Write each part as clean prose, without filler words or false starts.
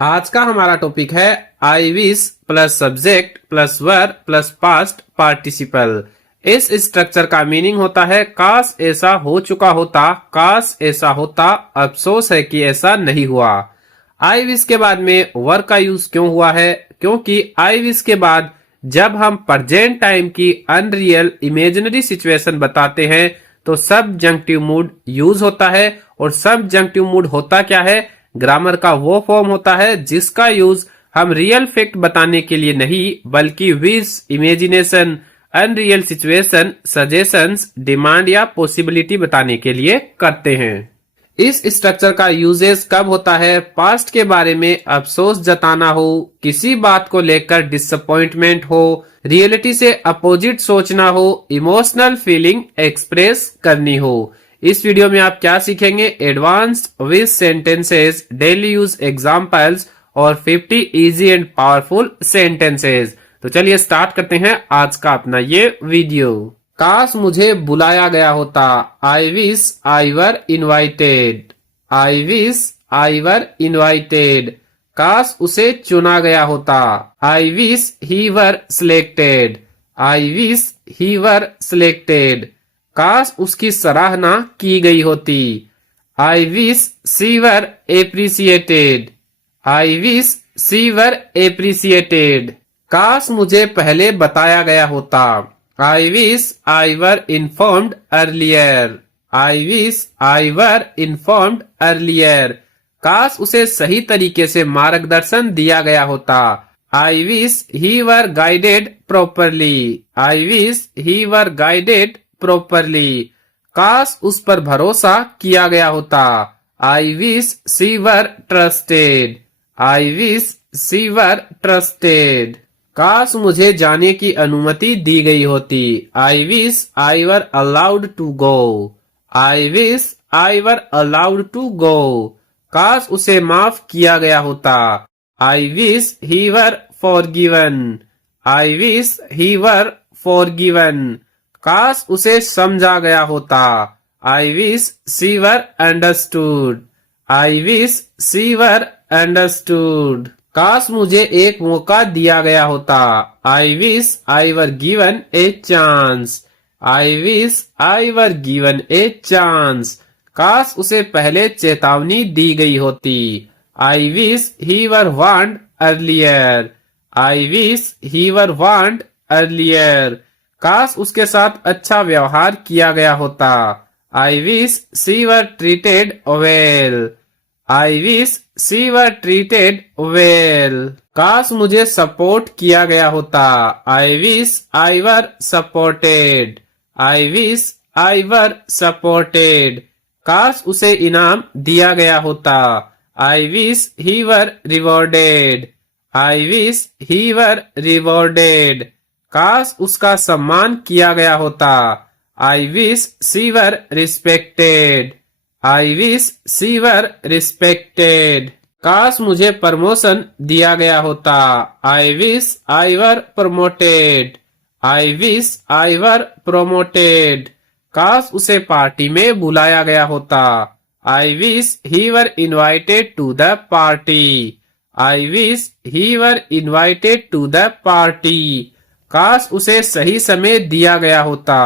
आज का हमारा टॉपिक है I wish plus subject plus verb plus past participle. इस स्ट्रक्चर का मीनिंग होता है काश ऐसा हो चुका होता, काश ऐसा होता, अफसोस है कि ऐसा नहीं हुआ। आई विश के बाद में वर्ब का यूज क्यों हुआ है? क्योंकि आई विश के बाद जब हम प्रेजेंट टाइम की अनरियल इमेजिनरी सिचुएशन बताते हैं तो सबजंक्टिव मूड यूज होता है। और सबजंक्टिव मूड होता क्या है? ग्रामर का वो फॉर्म होता है जिसका यूज हम रियल फैक्ट बताने के लिए नहीं बल्कि wish, imagination, unreal situation, suggestions, demand या पॉसिबिलिटी बताने के लिए करते हैं। इस स्ट्रक्चर का यूजेस कब होता है? पास्ट के बारे में अफसोस जताना हो, किसी बात को लेकर डिसअपॉइंटमेंट हो, रियलिटी से अपोजिट सोचना हो, इमोशनल फीलिंग एक्सप्रेस करनी हो। इस वीडियो में आप क्या सीखेंगे? Advanced wish sentences, daily use examples और 50 इजी एंड पावरफुल सेंटेंसेस। तो चलिए स्टार्ट करते हैं आज का अपना ये वीडियो। काश मुझे बुलाया गया होता। I wish I were invited. I wish I were invited. काश उसे चुना गया होता। I wish he were selected. I wish he were selected. काश उसकी सराहना की गई होती। I wish she were appreciated. I wish she were appreciated. काश मुझे पहले बताया गया होता। I wish I were informed earlier. I wish I were informed earlier. काश उसे सही तरीके से मार्गदर्शन दिया गया होता। I wish he were guided properly. I wish he were guided properly. काश उस पर भरोसा किया गया होता। I wish she were trusted. I wish she were trusted. काश मुझे जाने की अनुमति दी गई होती। I wish I were allowed to go. I wish I were allowed to go. काश उसे माफ किया गया होता। I wish he were forgiven. I wish he were forgiven. काश उसे समझा गया होता। I wish she were understood. I wish she were understood. काश मुझे एक मौका दिया गया होता। I wish I were given a chance. I wish I were given a chance. काश उसे पहले चेतावनी दी गई होती। I wish he were warned earlier. I wish he were warned earlier. काश उसके साथ अच्छा व्यवहार किया गया होता। I wish she were treated well. I wish she were treated well. काश मुझे सपोर्ट किया गया होता। I wish I were supported. I wish I were supported. काश उसे इनाम दिया गया होता। I wish he were rewarded. I wish he were rewarded. काश उसका सम्मान किया गया होता। I wish she were respected. I wish she were respected. काश मुझे प्रमोशन दिया गया होता। I wish I were promoted. I wish I were promoted. काश उसे पार्टी में बुलाया गया होता। I wish he were invited to the party. I wish he were invited to the party. काश उसे सही समय दिया गया होता।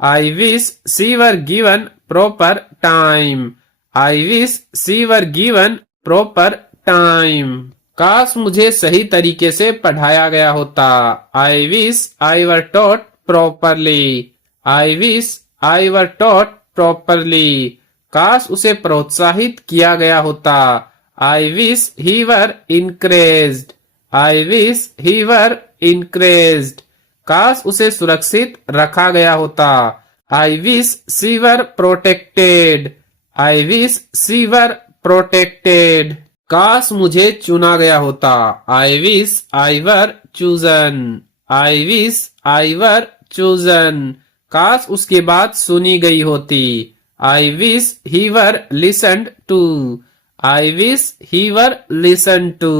I wish she were given proper time. I wish she were given proper time. काश मुझे सही तरीके से पढ़ाया गया होता। I wish I were taught properly. I wish I were taught properly. काश उसे प्रोत्साहित किया गया होता। I wish he were encouraged. I wish he were encouraged. काश उसे सुरक्षित रखा गया होता। I wish she were protected. I wish she were protected. काश मुझे चुना गया होता। I wish I were chosen. I wish I were chosen. काश उसकी बात सुनी गई होती। I wish he were listened to. I wish he were listen to.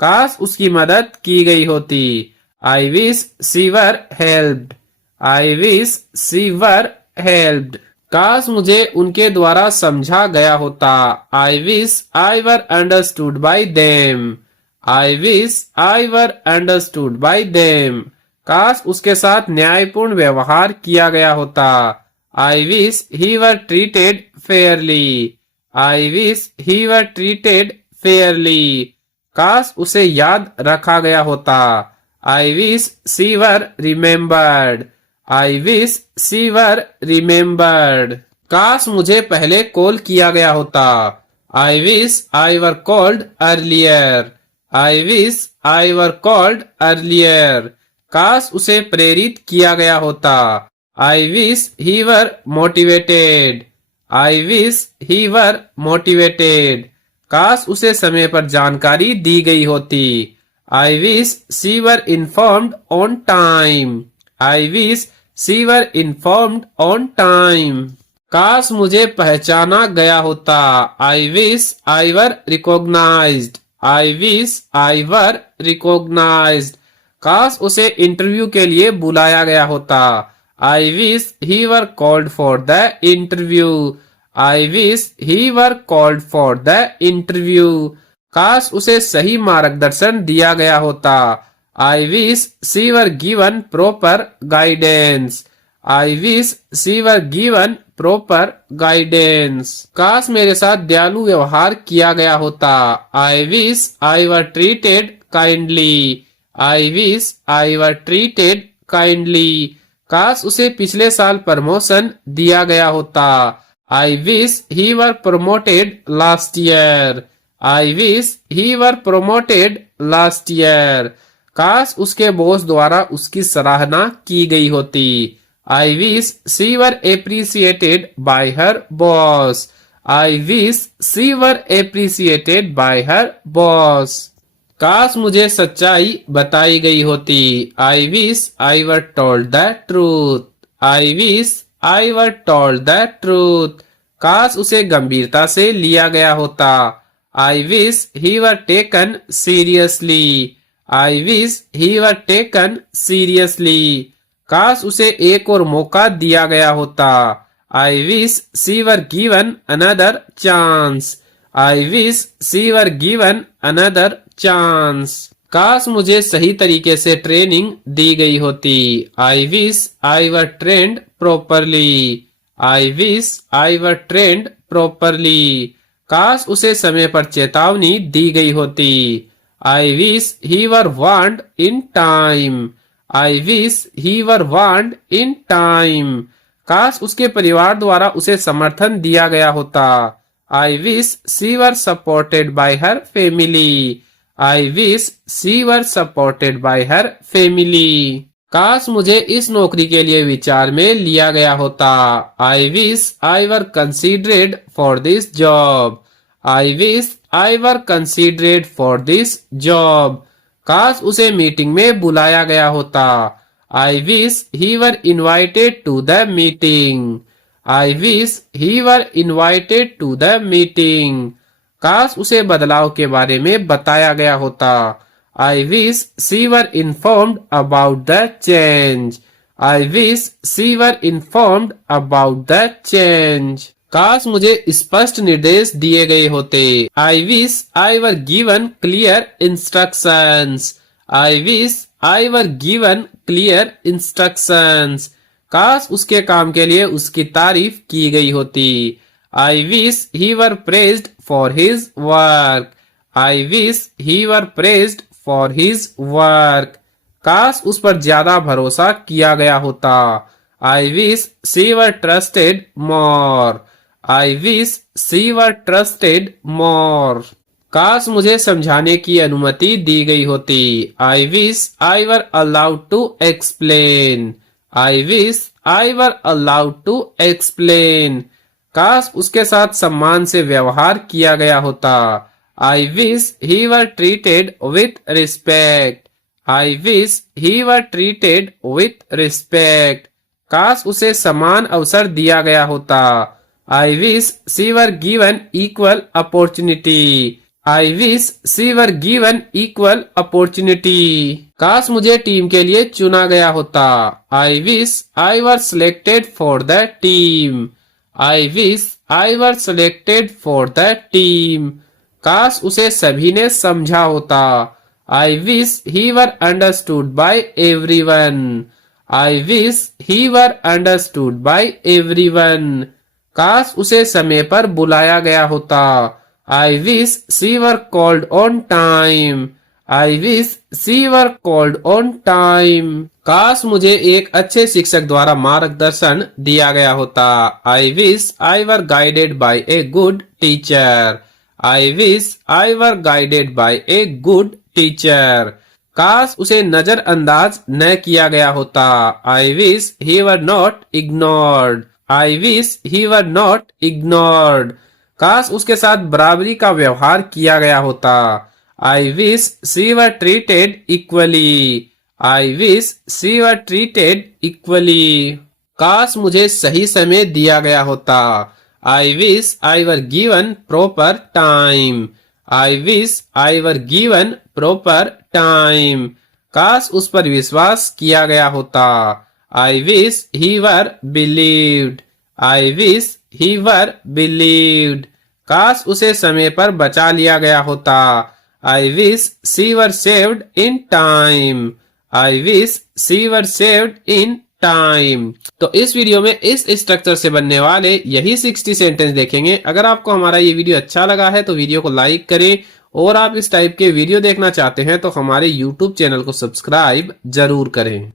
काश उसकी मदद की गई होती। I wish she were helped. I wish she were helped. काश मुझे उनके द्वारा समझा गया होता। I wish I were understood by them. I wish I were understood by them. काश उसके साथ न्यायपूर्ण व्यवहार किया गया होता। I wish he were treated fairly. I wish he were treated fairly. काश उसे याद रखा गया होता। I wish she were remembered. I wish she were remembered. काश मुझे पहले कॉल किया गया होता। I wish I were called earlier. I wish I were called earlier. काश उसे प्रेरित किया गया होता। I wish he were motivated. I wish he were motivated. काश उसे समय पर जानकारी दी गई होती। I wish she were informed on time. I wish she were informed on time. काश मुझे पहचाना गया होता। I wish I were recognised. I wish I were recognised. काश उसे इंटरव्यू के लिए बुलाया गया होता। I wish he were called for the interview. I wish he were called for the interview. काश उसे सही मार्गदर्शन दिया गया होता। I wish she were given proper guidance. I wish she were given proper guidance. काश मेरे साथ दयालु व्यवहार किया गया होता। I wish I were treated kindly. I wish I were treated kindly. काश उसे पिछले साल प्रमोशन दिया गया होता। I wish he were promoted last year. I wish he were promoted last year. काश उसके बॉस द्वारा उसकी सराहना की गई होती। I wish she were appreciated bye her boss. I wish she were appreciated bye her boss. काश मुझे सच्चाई बताई गई होती। I wish I were told the truth. I wish I were told the truth. काश उसे गंभीरता से लिया गया होता। I wish he were taken seriously. I wish he were taken seriously. काश उसे एक और मौका दिया गया होता। I wish she were given another chance. I wish she were given another chance. काश मुझे सही तरीके से ट्रेनिंग दी गई होती। I wish I were trend properly. I wish I were trend properly. काश उसे समय पर चेतावनी दी गई होती। I wish he were warned in time. I wish he were warned in time. काश उसके परिवार द्वारा उसे समर्थन दिया गया होता। I wish she were supported by her family. I wish she were supported by her family. काश मुझे इस नौकरी के लिए विचार में लिया गया होता। I wish I were considered for this job. I wish I were considered for this job. काश उसे मीटिंग में बुलाया गया होता। I wish he were invited to the meeting. I wish he were invited to the meeting. काश उसे बदलाव के बारे में बताया गया होता। I wish she were informed about the change. I wish she were informed about the change. काश मुझे स्पष्ट निर्देश दिए गए होते। आई wish I were given clear instructions. I wish I were given clear instructions. काश उसके काम के लिए उसकी तारीफ की गई होती। I wish he were praised for his work. I wish he were praised for his work. काश उस पर ज्यादा भरोसा किया गया होता। I wish she were trusted more. I wish she were trusted more. काश मुझे समझाने की अनुमति दी गई होती। I wish I were allowed to explain. I wish I were allowed to explain. काश उसके साथ सम्मान से व्यवहार किया गया होता। I wish he were treated with respect. I wish he were treated with respect. काश उसे समान अवसर दिया गया होता। I wish she were given equal opportunity. I wish she were given equal opportunity. काश मुझे टीम के लिए चुना गया होता। I wish I were selected for the team. I wish I were selected for the team. काश उसे सभी ने समझा होता। I wish he were understood bye everyone. I wish he were understood bye everyone. काश उसे समय पर बुलाया गया होता। I wish she were called on time. I wish she were called on time. काश मुझे एक अच्छे शिक्षक द्वारा मार्गदर्शन दिया गया होता। I wish I were guided by a good teacher. I wish I were guided by a good teacher. काश उसे नजरअंदाज न किया गया होता। I wish he were not ignored. I wish he were not ignored. काश उसके साथ बराबरी का व्यवहार किया गया होता। I wish she were treated equally. I wish she were treated equally. काश मुझे सही समय दिया गया होता। I wish I were given proper time. I wish I were given proper time. काश उस पर विश्वास किया गया होता। I wish he were believed. I wish he were believed. काश उसे समय पर बचा लिया गया होता। I wish she were saved in time. I wish she were saved in time. तो इस वीडियो में इस स्ट्रक्चर से बनने वाले यही 60 सेंटेंस देखेंगे। अगर आपको हमारा ये वीडियो अच्छा लगा है तो वीडियो को लाइक करें, और आप इस टाइप के वीडियो देखना चाहते हैं तो हमारे YouTube चैनल को सब्सक्राइब जरूर करें।